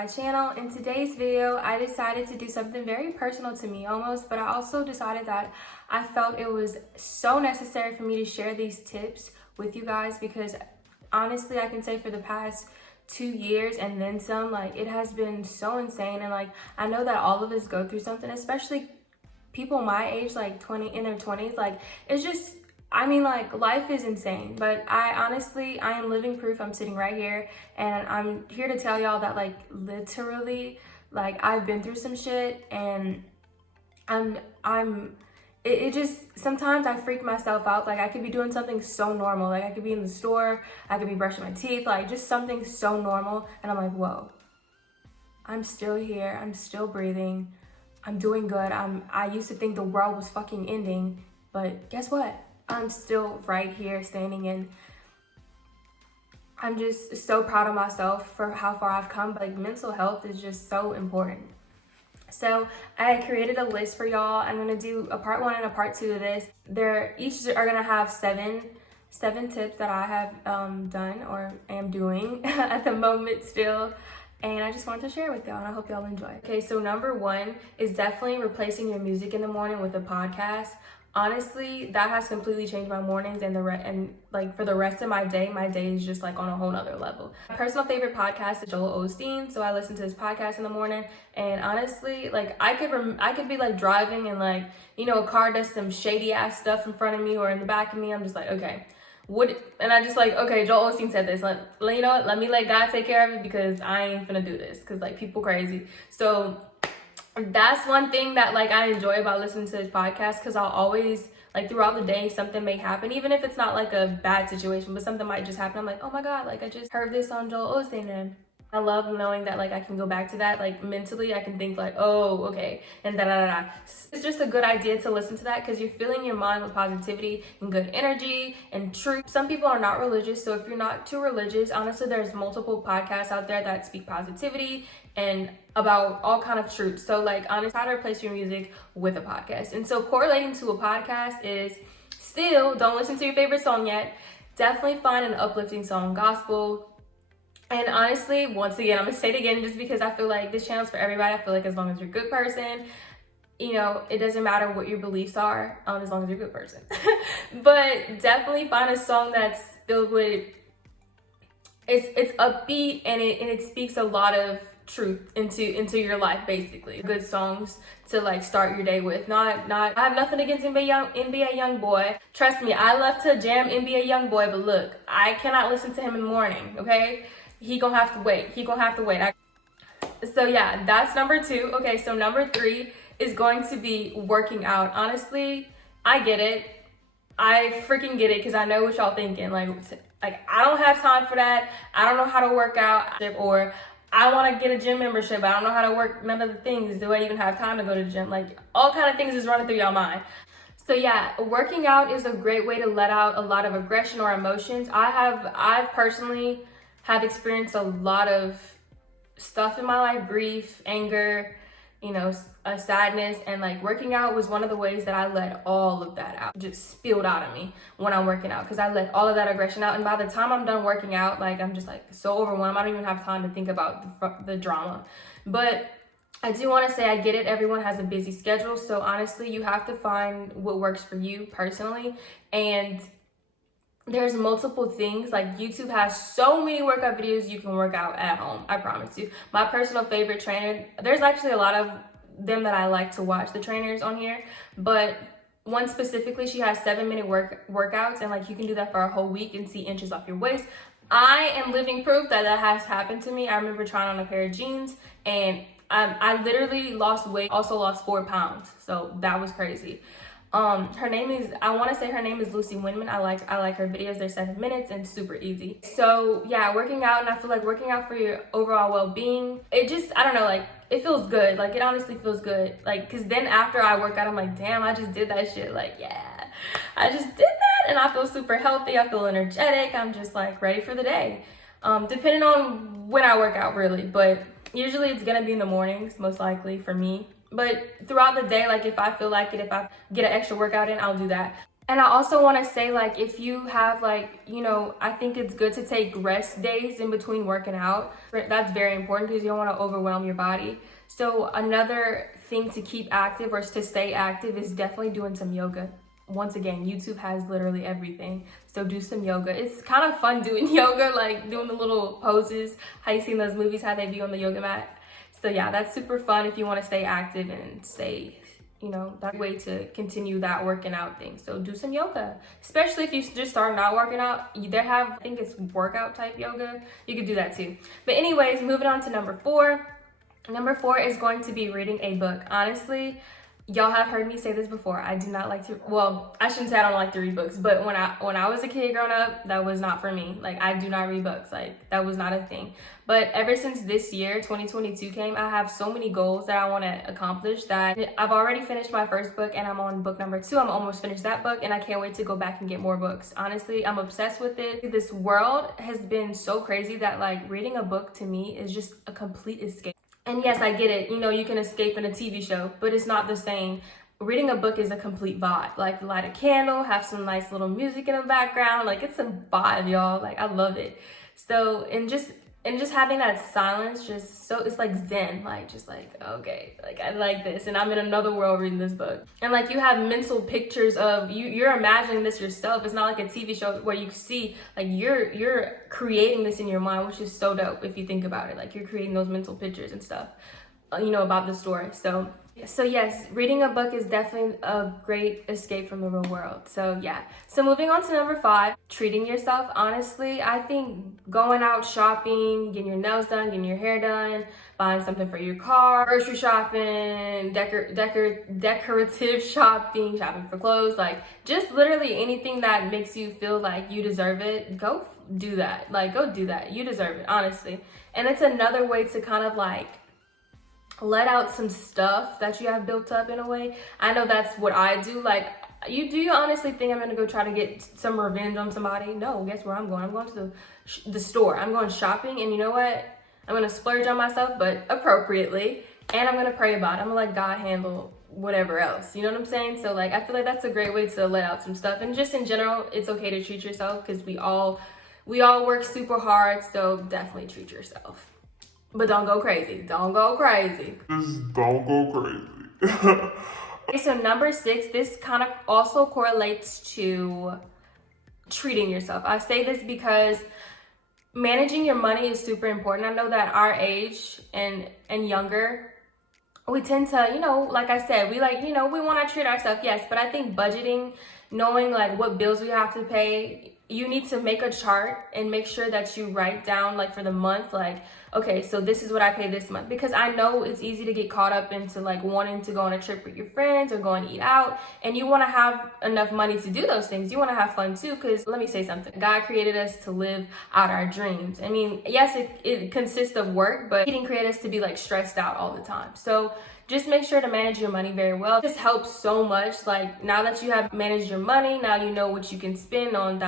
my channel. In today's video, I decided to do something very personal to me almost, but I also decided that I felt it was so necessary for me to share these tips with you guys because honestly, I can say for the past 2 years and then some, like it has been so insane. And like, I know that all of us go through something, especially people my age, like 20 in their 20s. Like it's just, I mean, like life is insane, but I am living proof. I'm sitting right here and I'm here to tell y'all that like literally, like I've been through some shit and it just, sometimes I freak myself out. Like I could be doing something so normal. Like I could be in the store, I could be brushing my teeth, like just something so normal. And I'm like, whoa, I'm still here. I'm still breathing. I'm doing good. I used to think the world was fucking ending, but guess what? I'm still right here standing, and I'm just so proud of myself for how far I've come. But like mental health is just so important. So I created a list for y'all. I'm gonna do a part 1 and a part 2 of this. They're each are gonna have seven tips that I have done or am doing at the moment still. And I just wanted to share with y'all, and I hope y'all enjoy. Okay, so number 1 is definitely replacing your music in the morning with a podcast. Honestly, that has completely changed my mornings and like for the rest of my day is just like on a whole nother level. My personal favorite podcast is Joel Osteen, so I listen to his podcast in the morning. And honestly, like I could be like driving and like, you know, a car does some shady ass stuff in front of me or in the back of me. I'm just like, okay, and I just like, okay, Joel Osteen said this. You know what? Let me let God take care of it because I ain't gonna do this because like people crazy. So that's one thing that like I enjoy about listening to his podcast, because I'll always like throughout the day something may happen, even if it's not like a bad situation, but something might just happen. I'm like, oh my god, like I just heard this on Joel Osteen, and I love knowing that like I can go back to that, like mentally I can think like, oh okay, and da. It's just a good idea to listen to that because you're filling your mind with positivity and good energy and truth. Some people are not religious, so if you're not too religious, honestly there's multiple podcasts out there that speak positivity and about all kind of truth. So like honestly, how to replace your music with a podcast. And so correlating to a podcast is still, don't listen to your favorite song yet. Definitely find an uplifting song, gospel. And honestly, once again, I'm gonna say it again just because I feel like this channel's for everybody. I feel like as long as you're a good person, you know, it doesn't matter what your beliefs are, as long as you're a good person. But definitely find a song that's filled with, it's upbeat and it speaks a lot of truth into your life, basically. Good songs to like start your day with. Not I have nothing against NBA Youngboy. Trust me, I love to jam NBA Youngboy, but look, I cannot listen to him in the morning, okay? He gonna have to wait. So yeah, that's number 2. Okay, so number 3 is going to be working out. Honestly, I get it. I freaking get it because I know what y'all thinking. Like I don't have time for that. I don't know how to work out, or I want to get a gym membership. I don't know how to work none of the things. Do I even have time to go to the gym? Like all kind of things is running through your mind. So yeah, working out is a great way to let out a lot of aggression or emotions. I personally have experienced a lot of stuff in my life, grief, anger, you know, sadness, and like working out was one of the ways that I let all of that out, just spilled out of me when I'm working out, because I let all of that aggression out. And by the time I'm done working out, like I'm just like so overwhelmed, I don't even have time to think about the drama. But I do want to say I get it, everyone has a busy schedule, so honestly you have to find what works for you personally. And there's multiple things, like YouTube has so many workout videos you can work out at home, I promise you. My personal favorite trainer, there's actually a lot of them that I like to watch, the trainers on here, but one specifically, she has 7-minute workouts, and like you can do that for a whole week and see inches off your waist. I am living proof that has happened to me. I remember trying on a pair of jeans and I literally lost weight, also lost 4 pounds, so that was crazy. Her name is, I want to say her name is Lucy Wyndham. I like her videos. They're 7 minutes and super easy. So yeah, working out, and I feel like working out for your overall well-being, it just, I don't know, like it feels good. Like it honestly feels good. Like, cause then after I work out, I'm like, damn, I just did that shit. Like, yeah, I just did that. And I feel super healthy. I feel energetic. I'm just like ready for the day. Depending on when I work out really, but usually it's gonna be in the mornings, most likely for me. But throughout the day, like if I feel like it, if I get an extra workout in, I'll do that. And I also want to say, like, if you have, like, you know, I think it's good to take rest days in between working out. That's very important because you don't want to overwhelm your body. So another thing to keep active or to stay active is definitely doing some yoga. Once again, YouTube has literally everything. So do some yoga. It's kind of fun doing yoga, like doing the little poses. How you seen those movies, how they be on the yoga mat. So yeah, that's super fun if you want to stay active and stay, you know, that way to continue that working out thing. So do some yoga, especially if you just starting out working out. They have, I think it's workout type yoga. You could do that too. But anyways, moving on to number 4. Number 4 is going to be reading a book. Honestly, y'all have heard me say this before. I do not like to, well, I shouldn't say I don't like to read books, but when I was a kid growing up, that was not for me. Like, I do not read books. Like, that was not a thing. But ever since this year, 2022 came, I have so many goals that I want to accomplish that I've already finished my first book and I'm on book number 2. I'm almost finished that book and I can't wait to go back and get more books. Honestly, I'm obsessed with it. This world has been so crazy that, like, reading a book to me is just a complete escape. And yes, I get it. You know, you can escape in a TV show, but it's not the same. Reading a book is a complete vibe. Like, light a candle, have some nice little music in the background. Like, it's a vibe, y'all. Like, I love it. So, and just having that silence, just so, it's like zen. Like, just like, okay, like, I like this. And I'm in another world reading this book. And like, you have mental pictures of, you're imagining this yourself. It's not like a TV show where you see, like, you're creating this in your mind, which is so dope if you think about it. Like, you're creating those mental pictures and stuff, you know, about the story. So yes, reading a book is definitely a great escape from the real world. So yeah. So moving on to number 5, treating yourself. Honestly, I think going out shopping, getting your nails done, getting your hair done, buying something for your car, grocery shopping, decorative shopping for clothes, like just literally anything that makes you feel like you deserve it, go do that. Like, go do that. You deserve it, honestly. And it's another way to kind of like let out some stuff that you have built up in a way. I know that's what I do. Like, you honestly think I'm gonna go try to get some revenge on somebody? No, guess where I'm going? I'm going to the store. I'm going shopping, and you know what? I'm gonna splurge on myself, but appropriately, and I'm gonna pray about it. I'm gonna let God handle whatever else. You know what I'm saying? So like, I feel like that's a great way to let out some stuff. And just in general, it's okay to treat yourself because we all work super hard. So definitely treat yourself. But don't go crazy. Don't go crazy. Just don't go crazy. Okay, so number 6, this kind of also correlates to treating yourself. I say this because managing your money is super important. I know that our age and younger, we tend to, you know, like I said, we like, you know, we want to treat ourselves, yes, but I think budgeting, knowing like what bills we have to pay, you need to make a chart and make sure that you write down, like, for the month, like, okay, so this is what I pay this month. Because I know it's easy to get caught up into like wanting to go on a trip with your friends or go and eat out, and you want to have enough money to do those things. You want to have fun too, because let me say something. God created us to live out our dreams. I mean, yes, it consists of work, but He didn't create us to be like stressed out all the time. So just make sure to manage your money very well. It just helps so much. Like, now that you have managed your money, now you know what you can spend on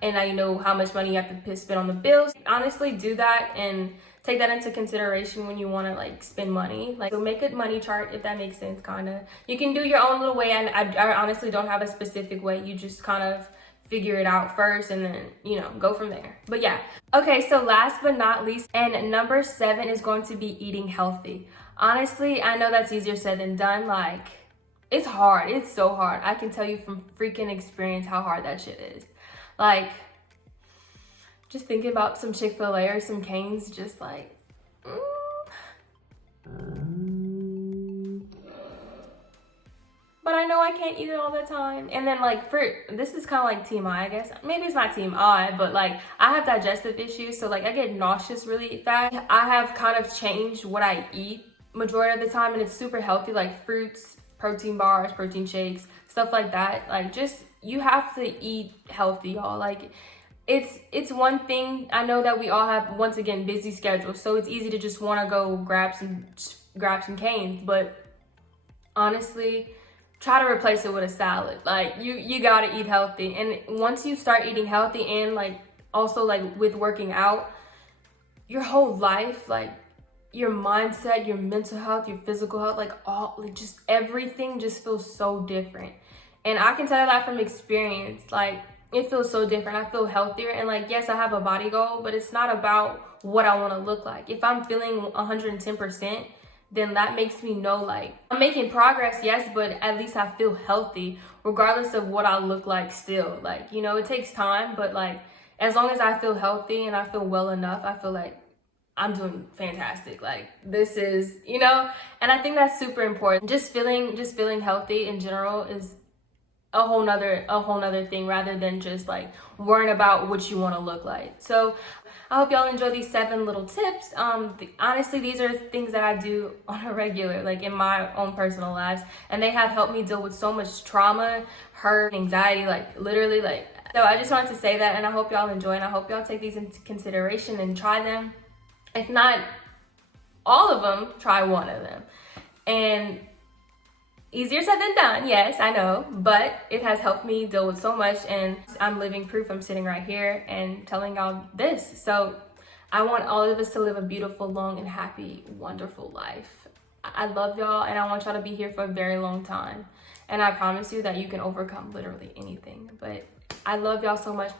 and now you know how much money you have to spend on the bills. Honestly, do that and take that into consideration when you want to like spend money. Like, so make a money chart, if that makes sense, kind of. You can do your own little way, and I honestly don't have a specific way. You just kind of figure it out first and then, you know, go from there. But yeah. Okay, so last but not least, and number 7 is going to be eating healthy. Honestly, I know that's easier said than done. Like, it's hard. It's so hard. I can tell you from freaking experience how hard that shit is. Like, just thinking about some Chick-fil-A or some Cane's, just like, But I know I can't eat it all the time. And then like, this is kind of like TMI, I guess. Maybe it's not TMI, but like, I have digestive issues. So like, I get nauseous really fast. I have kind of changed what I eat majority of the time, and it's super healthy, like fruits, protein bars, protein shakes, stuff like that. Like, just, you have to eat healthy, y'all. Like, it's one thing. I know that we all have, once again, busy schedules, so it's easy to just want to go grab some Cane's, but honestly, try to replace it with a salad. Like, you gotta eat healthy. And once you start eating healthy, and like also like with working out, your whole life, like your mindset, your mental health, your physical health, like just everything just feels so different. And I can tell you that from experience. Like, it feels so different. I feel healthier. And like, yes, I have a body goal, but it's not about what I want to look like. If I'm feeling 110%, then that makes me know like I'm making progress, yes, but at least I feel healthy regardless of what I look like still. Like, you know, it takes time, but like as long as I feel healthy and I feel well enough, I feel like I'm doing fantastic. Like, this is, you know, and I think that's super important. Just feeling healthy in general is a whole nother thing, rather than just like worrying about what you want to look like. So I hope y'all enjoy these 7 little tips. Honestly, these are things that I do on a regular, like in my own personal lives, and they have helped me deal with so much trauma, hurt, anxiety, like literally, like. So I just wanted to say that, and I hope y'all enjoy, and I hope y'all take these into consideration and try them. If not all of them, try one of them. And easier said than done, yes, I know, but it has helped me deal with so much, and I'm living proof. I'm sitting right here and telling y'all this. So I want all of us to live a beautiful, long, and happy, wonderful life. I love y'all, and I want y'all to be here for a very long time. And I promise you that you can overcome literally anything. But I love y'all so much.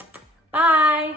Bye.